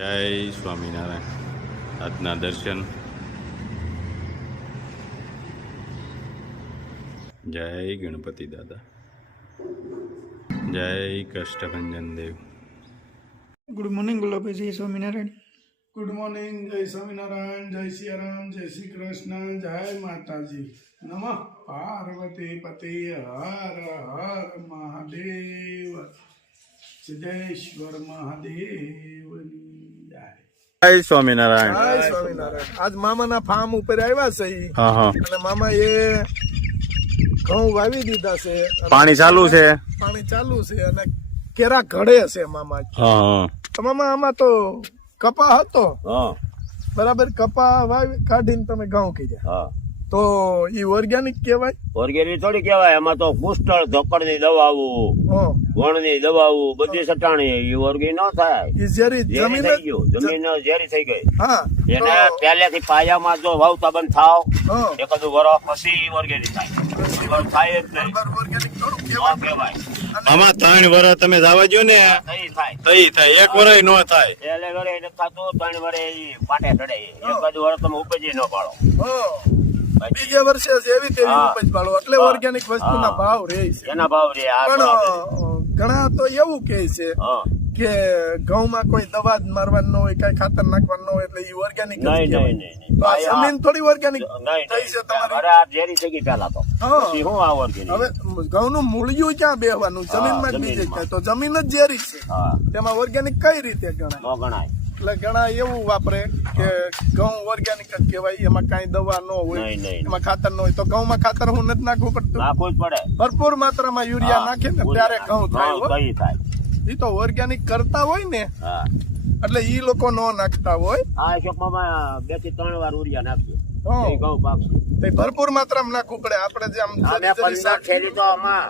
જય સ્વામિનારાયણ. આજના દર્શન. જય ગણપતિ દાદા. જય કષ્ટભંજન દેવ. Good morning Gulabbhai. જય સ્વામિનારાયણ. Good morning. જય સ્વામિનારાયણ. જય સિયારામ. જય શ્રી કૃષ્ણ. જય માતાજી. નમઃ પાર્વતી પતિ. હર હર મહાદેવ. સિદ્ધેશ્વર મહાદેવની જય. જય સ્વામિનારાયણ. જય સ્વામિનારાયણ. આજ મામાના ફાર્મ ઉપર આવ્યા છે ઈ. હા હા. અને મામા એ ઘઉં વાવી દીધા છે. પાણી ચાલુ છે. પાણી ચાલુ છે અને કેરા ઘડે છે મામા. હા હા. તો મામા આમાં તો કપા હતો હા બરાબર. કપા વાવી કાઢીને તમે ઘઉં કીધા, હા, તો ઈ ઓર્ગેનિક કહેવાય? ઓર્ગેનિક થોડી કહેવાય. એમાં તો પુષ્કળ ધોકડ ની દવાઓ, હા. વણ ની દવાઓ બધી સટાણી. એ ઓર્ગેનિક ન થાય. ઈ ઝેરી ઝેરી જમીન થઈ ગયું, જમીન ઝેરી થઈ ગઈ. હા. એને પહેલેથી પાયામાં જો વાવતા બંધ થાવ હા. એકાદું વરસ પછી ઓર્ગેનિક થાય. થાય જ નહીં, ઓર્ગેનિક થોડું ન કહેવાય. કહેવાય. આમાં 3 વર્ષ તમે જવા દો ને થઈ થાય. તઈ થાય, 1 વર્ષ નો થાય. પહેલે વરે એને થતું, 3 વરે ઈ પાટે ચડે. એકાદું વરસ તમે ઉપજી ન પાડો. હા. બીજે વર્ષે જેવી તેવી હા. ઉપજ પાડો એટલે ઓર્ગેનિક વસ્તુના ભાવ રહે છે. એના ભાવ રે. આ પણ તો આપણે- ઘણા તો એવું કહે છે હા. કે ઘઉંમાં કોઈ દવા જ મારવાનું ન હોય, કઈ ખાતર નાખવાનું ન હોય એટલે ઈ ઓર્ગેનિક જ નહીં કહેવાય. નહીં નહીં તો આ જમીન થોડી ઓર્ગેનિક નહીં થઈ છે નહીં. તમારી. અરે આ ઝેરી થઈ ગઈ પેલા તો. હા. પછી હું આ ઓર્ગેનિક. હવે ઘઉંનું મૂળિયું ક્યાં બેહવાનું? જમીનમાં જ બીજે જમીનમાં. ક્યાં? તો જમીન જ ઝેરી છે. હા, તેમાં ઓર્ગેનિક કઈ રીતે ગણાય? ન ગણાય. એટલે ઘણા એવું વાપરે કે ઘઉં ઓર્ગેનિક જ કહેવાય, એમાં કઈ દવા ન હોય, નહીં, નહીં. એમાં ખાતર ન હોય. તો ઘઉંમાં ખાતર હું નથી નાખવું પડતું? નાખવું જ પડે. ભરપૂર માત્રામાં યુરિયા નાખે ને ત્યારે ઘઉં થાય હો. કઈ થાય. ઈ તો ઓર્ગેનિક કરતા હોય ને હા, એટલે ઈ લોકો ન નાખતા હોય. આ શોકમાં 2 થી 3 વાર ઉરિયા નાખીએ. હા. એ ઘઉં પાકશે. તો ઈ ભરપૂર માત્રામાં નાખવું પડે. આપણે જે આમ આ મેં 15 થેલી તો આમાં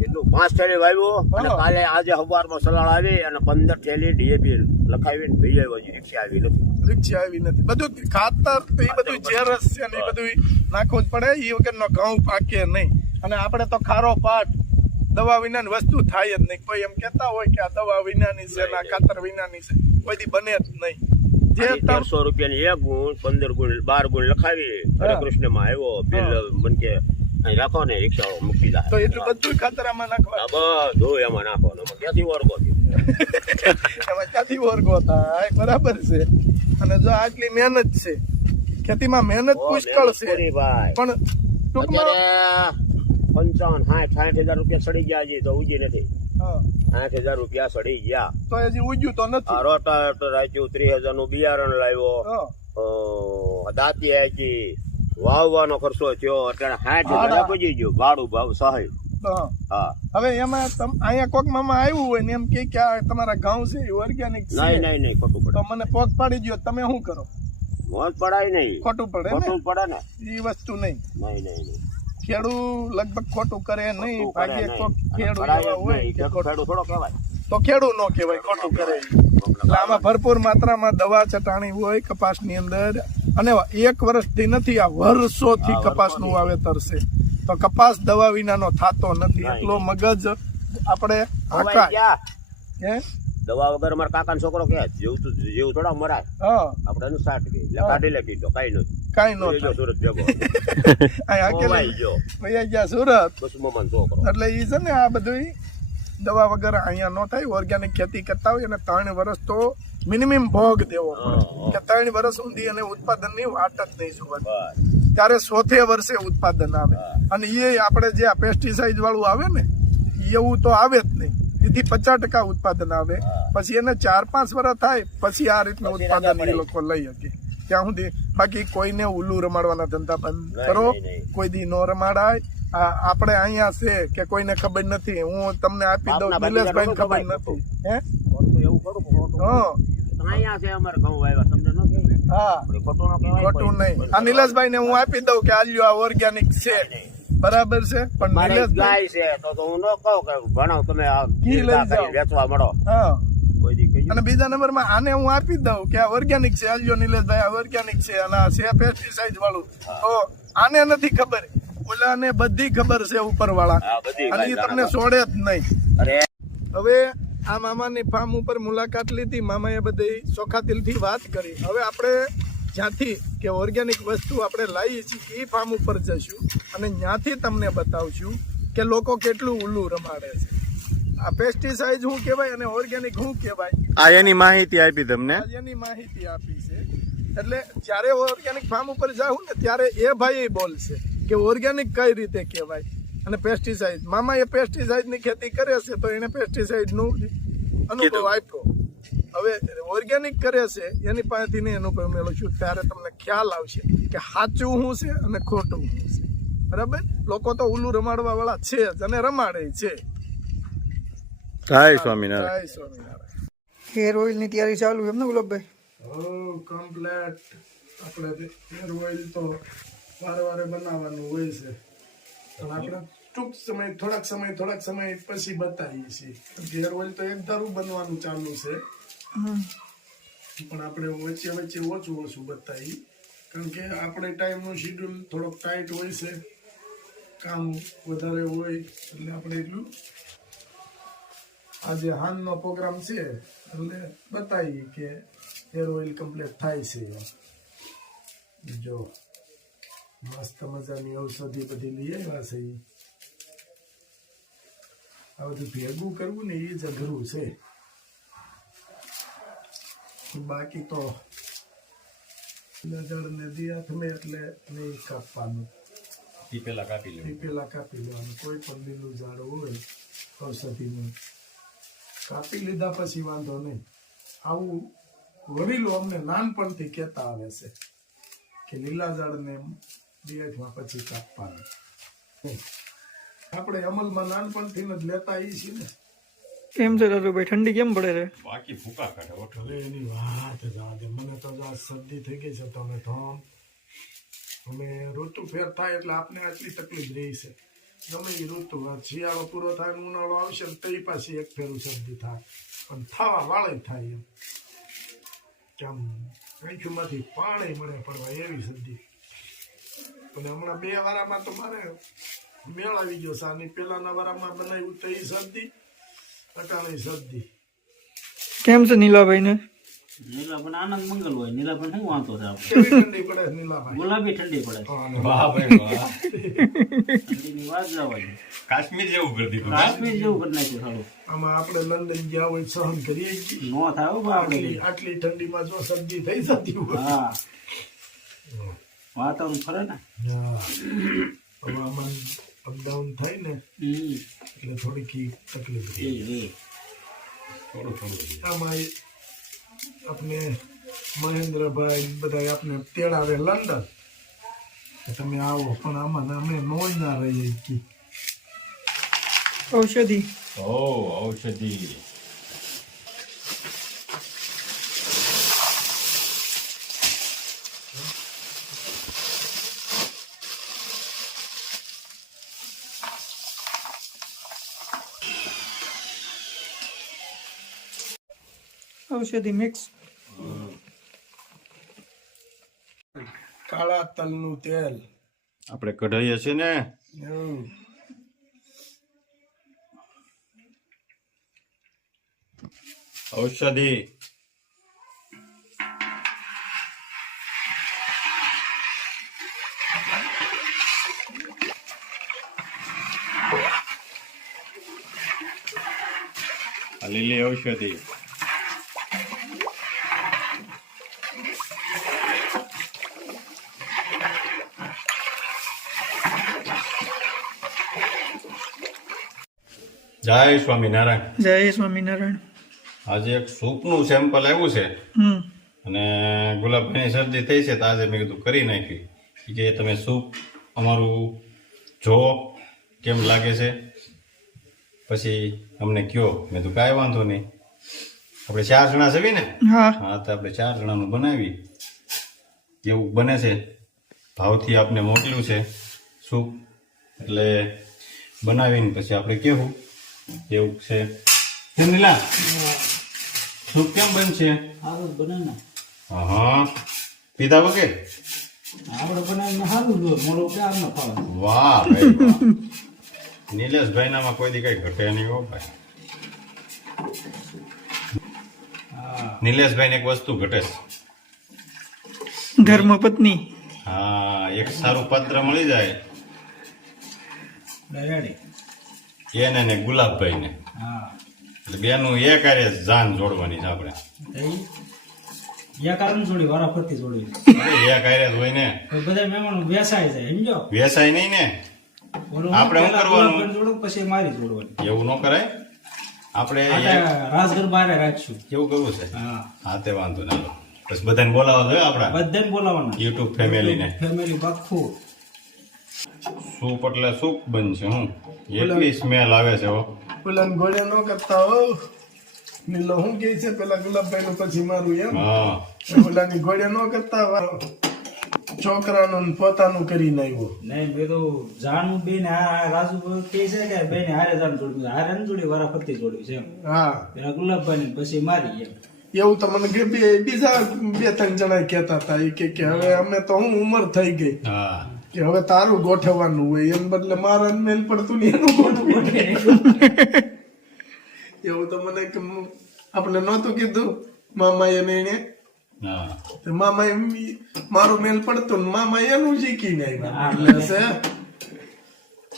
કેટલું 5 થેલી વાવ્યું અને હા. કાલે આજે સવારમાં સલાડ આવી અને 15 થેલી ડીએપી લખાવીને ભઈ આવ્યો. હજી રિક્ષા આવી નથી. રિક્ષા આવી નથી. બધું ખાતર તો ઈ બધું ઝેરસ છે ને ઈ બધું નાખવું જ પડે. ઈ વગરનો ઘઉં પાકે નહીં. અને આપણે તો ખારો પાટ દવા વિનાની વસ્તુ થાય જ નહીં. કોઈ એમ કહેતા હોય કે આ દવા વિનાની છે ને આ ખાતર વિનાની છે, કોઈથી બને જ નહીં. જે આજે 1300 રૂપિયાની 1 ગુણ, 15 ગુણ, 12 ગુણ લખાવી હરે કૃષ્ણ માં આવ્યો. બિલ મન કે અહીં રાખો ને, રિક્ષા મૂકી જાય. તો એટલું બધું ખાતર આમાં નાખવાનું. બધું એમાં નાખવાનું. એમાં ક્યાંથી વર્ગો થયો? એમાં ક્યાંથી વર્ગો થાય? બરાબર છે. અને જો આટલી મહેનત છે, ખેતીમાં મહેનત પુષ્કળ છે, ભાઈ પણ ટૂંકમાં અત્યારે 55-60 રૂપિયા સડી ગયા હજી તો ઉજી નથી. હા, 60,000 રૂપિયા સડી ગયા. તો હજી ઉગ્યું તો નથી. આ રોટાવેટર રાખ્યું, 30,000 નું બિયારણ લાવ્યો, હા. દાંતી હાકી, વાવવાનો ખર્ચો થયો. અત્યારે 60,000 પૂજી ગયું ભાડું ભાવ સહાય. હા. હા, હવે એમાં અહીંયા કોક મામા આવ્યું હોય ને એમ કે આ તમારા ઘઉં છે ઓર્ગેનિક છે, નહીં નહીં નહીં, ખોટું પડે. તો મને પોક પાડી દો. તમે શું કરો? મોજ પડાય નહીં. ખોટું પડે ને ખોટું પડે ને. એ વસ્તુ નહીં. નહીં નહીં નહીં. ખેડૂ લગભગ ખોટું કરે નહીં. ખોટું કરે ભાગ્યે નહીં. કોક અને ખેડૂ પડાય જ એવા હોય નહીં. કે ખેડૂત થોડો કહેવાય. તો ખેડૂ ન કહેવાય, ખોટું કરે. એટલે આમાં ભરપૂર માત્રામાં દવા ચટાણી હોય કપાસની અંદર. અને 1 વર્ષથી નથી, આ વર્ષોથી કપાસનું વાવેતર છે. તો કપાસ દવા વિનાનો થાતો નથી. નહીં. એટલો મગજ આપણે ખવાય હાકાય. ગયા. હે? દવા વગર અમારા કાકાનો છોકરો કે જેવું થોડા મરાય. હા, આપણે એનું સાટ ગઈ એટલે કાઢી લે કીધો કઈ નથી. કાંઈ ન એ જો થાય. સુરત ભેગો અહીં ખોવાઈ હાકેલી ગયો. વયા ગયા સુરત. બસ મમન છોકરો. એટલે ઈ છે ને આ બધું દવા વગર અહીંયા ન થાય. ઓર્ગેનિક ખેતી કરતા હોય અને 3 વર્ષ તો મિનિમમ ભોગ દેવો પડે કે 3 વર્ષ સુધી અને ઉત્પાદનની વાટ જ નહીં જોવાની. બસ. ત્યારે 100થે વર્ષે ઉત્પાદન આવે. અને એ આપણે જે આ પેસ્ટિસાઇડ વાળું આવે ને એવું તો આવે જ નહીં. એથી 50% ઉત્પાદન આવે. પછી એને 4-5 વર્ષ થાય પછી આ રીતનું ઉત્પાદન એ લોકો લઈ શકે. ત્યાં સુધી બાકી કોઈને ઉલ્લું રમાડવાના ધંધા બંધ કરો. કોઈ દી ન રમાડાય. આપણે અહીંયા છે કે કોઈને ખબર નથી. હું તમને આપી દઉં, નિલેશભાઈ ખબર નથી. હે? એવું કરું ખોટું. હા, અહીંયા છે અમારે ઘઉં વાવ્યા, તમને ન કહેવાય? હા, આપણે ખોટું ન કહેવાય. ખોટું નહીં. આ નિલેશભાઈ ને હું આપી દઉં કે આલ્યો આ ઓર્ગેનિક છે, બરાબર છે. પણ મારે નિલેશભાઈ, ગાય છે તો હું ન કહું કે ભણાવ તમે આ ઘી લઈ જાઓ. વેચવા મળો. હા. કોઈ દી કહીએ. અને બીજા નંબરમાં આને હું આપી દઉં કે આ ઓર્ગેનિક છે, આલ્યો નિલેશભાઈ આ ઓર્ગેનિક છે અને આ છે પેસ્ટિસાઇડ વાળું. તો આને નથી ખબર, ઓલાને બધી ખબર છે ઉપર વાળા. હા, બધી અને એ ગાય તમને છોડે જ નહીં. અરે હવે આ મામાની ફાર્મ ઉપર મુલાકાત લીધી, મામાએ બધી ચોખ્ખા દિલથી વાત કરી. હવે આપણે જ્યાંથી કે ઓર્ગેનિક વસ્તુ આપણે લાવીએ છીએ એ ફાર્મ ઉપર જશું અને ત્યાંથી તમને બતાવશું કે લોકો કેટલું ઉલ્લું રમાડે છે. આ પેસ્ટિસાઇડ શું કહેવાય અને ઓર્ગેનિક શું કહેવાય, આ એની માહિતી આપી તમને. આ એની માહિતી આપી છે. એટલે જ્યારે ઓર્ગેનિક ફાર્મ ઉપર જાઉં ને ત્યારે એ ભાઈ બોલશે કે ઓર્ગેનિક કઈ રીતે કહેવાય અને પેસ્ટિસાઇડ. મામા એ પેસ્ટિસાઇડ ની ખેતી કરે છે તો એને પેસ્ટિસાઇડ નું અનુભવ આપ્યો. હવે ઓર્ગેનિક કરે છે એની પાસેથી ને અનુભવ મેળવશું ત્યારે તમને ખ્યાલ આવશે કે સાચું શું છે અને ખોટું શું છે. બરાબર. લોકો તો ઉલ્લું રમાડવા વાળા છે જ અને રમાડે છે. જય સ્વામિનારાયણ. જય સ્વામિનારાયણ. હેર ઓઇલ ની તૈયારી ચાલુ એમ ને ગુલાબભાઈ? કમ્પ્લેટ આપણે હેર ઓઇલ તો વારે વારે બનાવવાનું હોય છે, પણ આપણે ટૂંક સમય થોડાક સમય પછી બતાવીએ છીએ. હેર ઓઇલ તો એક ધારું બનવાનું ચાલુ છે, પણ આપણે વચ્ચે ઓછું બતાવી, કારણ કે આપણે ટાઈમનું શેડ્યુલ થોડોક ટાઈટ હોય છે, કામ વધારે હોય એટલે આપણે એટલું આજે હાનનો પ્રોગ્રામ છે એટલે બતાવીએ કે હેર ઓઇલ કમ્પ્લીટ થાય છે. જો મસ્ત મજાની ઔષધિ બધી લઈ આવ્યા છે. આ બધું ભેગું કરવું ને એ જ અઘરું છે, બાકી તો જળને દિયા થમે એટલે નહીં કાપવાનું, પેલા કાપી લેવાનું. કોઈ પણ લીલું ઝાડ હોય ઔષધિનું કાપી લીધા પછી વાંધો નહીં. આવું વડીલો અમને નાનપણથી કહેતા આવે છે કે લીલા ઝાડને દિયાઠમાં પછી કાપવાનું. આપણે અમલમાં નાનપણથી જ લેતા આવી છીએ ને. કેમ છે દાદુભાઈ, ઠંડી કેમ પડે છે? બાકી ભૂકા કાઢે. હવે એની વાત જવા દે. મને તો આ શરદી થઈ ગઈ છે. તમે તો અમે ઋતુ ફેર થાય એટલે આપણે આટલી તકલીફ રહી છે. ગમે એ ઋતુ શિયાળો પૂરો થાય ઉનાળો આવશે ને તઈ પાછી એક ફેરું શરદી થાય, પણ થવા વાળે થાય એમ કેમ આંખોમાંથી પાણી મળે પડવા એવી શરદી. અને હમણાં 2 વારામાં તો મારે મેળ આવી ગયો. સાની પેલાના વારામાં બનાવ્યું તો એ શરદી, અટાણી શરદી. કેમ છે નીલાભાઈ ને? નીલાબેન આનંદ મંગલ હોય. નીલાબેન શું વાંધો છે આપણે? કેવી ઠંડી પડે છે નીલાભાઈ? ગુલાબી ઠંડી પડે. વાહ ભાઈ વાહ. ઠંડીની વાત જવા દે. કાશ્મીર જેવું કરી દીધું. કાશ્મીર જેવું કરી નાખ્યું સારું. આમાં આપણે લંડન ગયા હોય સહન કરીએ છીએ. નો થાય હો બા આપણે. આટલી ઠંડીમાં જો શરદી થઈ જતી હોય. હા, વાતાવરણ ફરે ને. હવામાન અપડાઉન થાય ને એટલે થોડીક તકલીફ રહે. આમાં આપણે મહેન્દ્રભાઈ બધા આપણે તેડાવે લંડન કે તમે આવો, પણ આમાં અમે નોંધ ના રહીએ છીએ. ઔષધિ ઔષધિ. ઔષધિ મિક્સ. કાળા તલનું તેલ આપણે કઢાઈએ છે ને. એવું. ઔષધિ. આ લીલી ઔષધિ. જય સ્વામિનારાયણ. જય સ્વામિનારાયણ. આજે એક સૂપનું સેમ્પલ આવ્યું છે અને ગુલાબભાઈની શરદી થઈ છે તો આજે મેં કીધું કરી નાખી કે તમે સૂપ અમારું જો કેમ લાગે છે પછી અમને કયો. મેં તો કાંઈ વાંધો નહીં, આપણે 4 જણા છે ને. હા, તો આપણે 4 જણાનું બનાવી એવું બને છે. ભાવથી આપણે મોકલ્યું છે સૂપ, એટલે બનાવીને પછી આપણે કેવું એવું છે. નીલા સૂપ કેમ બનશે? સારું બને ને. હા, પીધા વગર આપણે બનાવીને સારું જોઈએ. મોડો ક્યાં ન ખાવા. વાહ ભાઈ વાહ. નિલેશભાઈ નામાં કોઈ દી કઈ ઘટે નહીં હો ભાઈ. નિલેશભાઈ એક વસ્તુ ઘટે છે. ધર્મ પત્ની હા, એક સારું પાત્ર મળી જાય રેડી એને ને ગુલાબભાઈ ને, હા એટલે બેનું એ કાર્ય જાન જોડવાની છે આપણે. યા કારણ જોડી વારા ફરતી જોડી અરે એ કાર્ય જ હોય ને, તો બધા મહેમાનો બેસાય જાય સમજો વેસાય નહીં ને. ઓલું આપણે શું પહેલા કરવાનું? ગુલાબભાઈને જોડું પછી મારી જોડવાની એવું ન કરાય. આપણે રાસ ગરબા રાખશું કેવું કરવું છે? હા હા, તે વાંધો ના લો. બસ બધાને બોલાવવા જોઈએ આપણા બધાને બોલાવવાના યુટ્યુબ ફેમિલીને. ફેમિલી પાખું સૂપ એટલે સૂપ બનશે. હું એટલી સ્મેલ આવે છે હો. પેલા ગોળે ન કરતા હો નીલો હું કે છે પેલા ગુલાબભાઈ નું પછી મારું એમ હા, પેલાની ગોળે ન કરતા છોકરાનું ને પોતાનું કરી નાખ્યું. નહીં મેં તો જાણું બેન આ રાજુ કે છે કે બેન હારે જાણ જોડ્યું હારે ન જોડી વારા ફરતી જોડ્યું છે એમ હા, પેલા ગુલાબભાઈ ને પછી મારી એમ એવું તો મને કે બીજા 2-3 જણા કહેતા હતા એ કે હવે અમે તો હું ઉંમર થઈ ગઈ હા. કે હવે તારું ગોઠવવાનું હોય એમ બદલે મારા મેલ પડતું નહીં એનું ગોઠવું. એવું તો મને આપણે નહોતું કીધું મામાએ ને એને હા. તો મામાએ મારું મેલ પડતું ને મામા એનું શીખીને આવ્યા. એટલે છે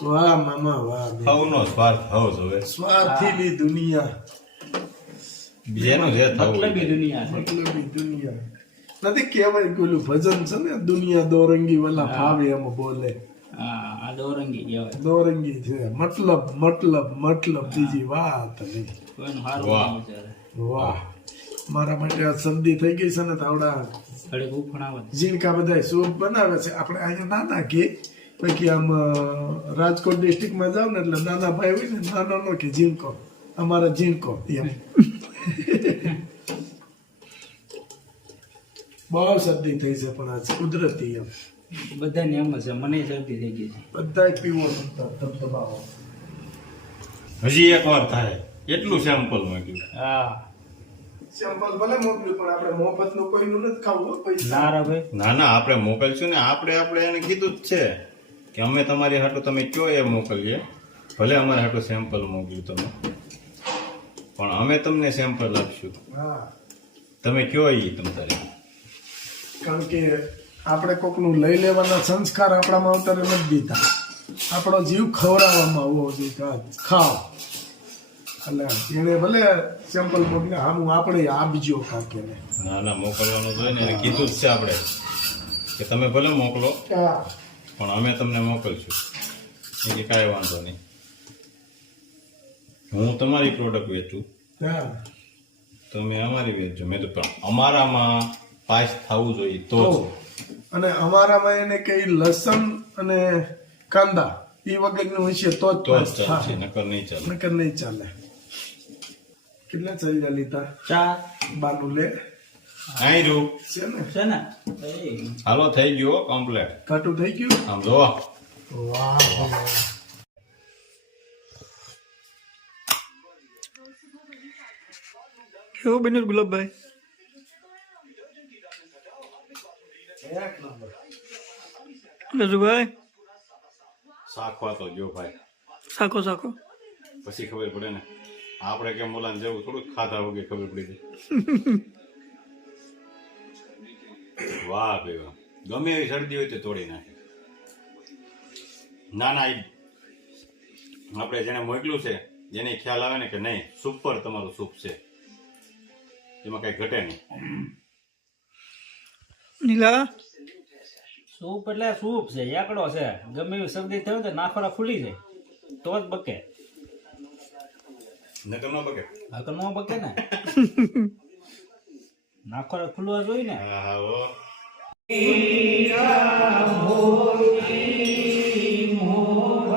વાહ મામા વાહ બે. હવનો સ્વાર્થ હવ જોવે. સ્વાર્થીની દુનિયા, જેનું જે થવું મતલબી હોય. દુનિયા છે મતલબી દુનિયા નથી કહેવાય પેલું ભજન છે ને દુનિયા દોરંગી વાલા ભાવે એમ બોલે હા આ દોરંગી કહેવાય દોરંગી છે મતલબ મતલબ મતલબ બીજી વાત નહીં. કોઈનું સારું વાહ. ના વિચારે વાહ મારા માટે આ શરદી થઈ ગઈ છે ને તો આવડા ઘડીક ઉફણાવે ઝીણકા બધા સૂપ બનાવે છે આપણે અહીંયા નાના કે પછી આમ રાજકોટ ડિસ્ટ્રિક્ટમાં જાવ ને એટલે નાના ભાઈ હોય ને નાનો નો કે ઝીણકો અમારા ઝીણકો એમ બહુ શરદી થઈ છે પણ આજ કુદરતી એમ બધાને એમ જ છે મને શરદી થઈ ગઈ છે બધા પીવો ધબધબાવો. હજી એક વાર થાય એટલું સેમ્પલ મૂક્યું. હા સેમ્પલ ભલે મોકલ્યું પણ આપણે મોફતનું કોઈનું નથી ખાવું હો, પૈસા ના રે ભાઈ ના ના, આપણે મોકલશું ને. આપણે એને કીધું જ છે કે અમે તમારી હાટું તમે કયો એ મોકલીએ. ભલે અમારે હાટું સેમ્પલ મોકલ્યું તમે, પણ અમે તમને સેમ્પલ આપશું. હા તમે કયો એ તમારે. કારણ કે આપણે કોકનું લઈ લેવાના સંસ્કાર આપણામાં અવતારે નથી દીધા. આપણો જીવ ખવડાવવામાં આવવો જોઈએ કે આ ખાઓ. એટલે એને ભલે સેમ્પલ મોકલે આમ આપણે આપજો કાંકેને. ના ના, મોકલવાનું જોઈએ ને. એને કીધું જ છે આપણે કે તમે ભલે મોકલો હા પણ અમે તમને મોકલશું. એ કે કાંઈ વાંધો નહીં, હું તમારી પ્રોડક્ટ વેચું, હા તમે અમારી વેચજો. મેં તો પણ અમારામાં પાસ થવું જોઈએ તો જ. અને અમારામાં એને કઈ લસણ અને કાંદા એ વગરનું હશે તો જ તો જ પાસ ચાલશે, થાય. નકર નહીં ચાલે. નકર નહીં ચાલે. કેટલા ચાલ્યા લીધા ચા બાનું લે અહીં રૂ છે ને છે ને હાલો થઈ ગયો કમ્પ્લેટ. કાટું થઈ ગયું. આમ જોવા વાહ કેવું બન્યું ગુલાબભાઈ? રાજુભાઈ શાખવા તો જો ભાઈ, સાકો સાકો પછી ખબર પડે ને. આપણે કેમ બોલાને જેવું થોડું ખાધા વગર ખબર પડી જાય. વાહ ભાઈ વાહ, ગમે એવી શરદી હોય તો તોડી નાખે. ના ના, આપણે જેને મોકલ્યું છે એને ખ્યાલ આવે ને કે નહીં સુપર તમારું સૂપ છે, એમાં કઈ ઘટે નહીં. નીલા સૂપ એટલે સૂપ છે એકડો છે ગમે એવી શરદી થયો તો નાખોરા ફૂલી જાય તો જ બકે નકર ન બકે. આ તો ન બકે ને નાખોરા ખુલવા જોઈએ ને હા હા હો. મોવા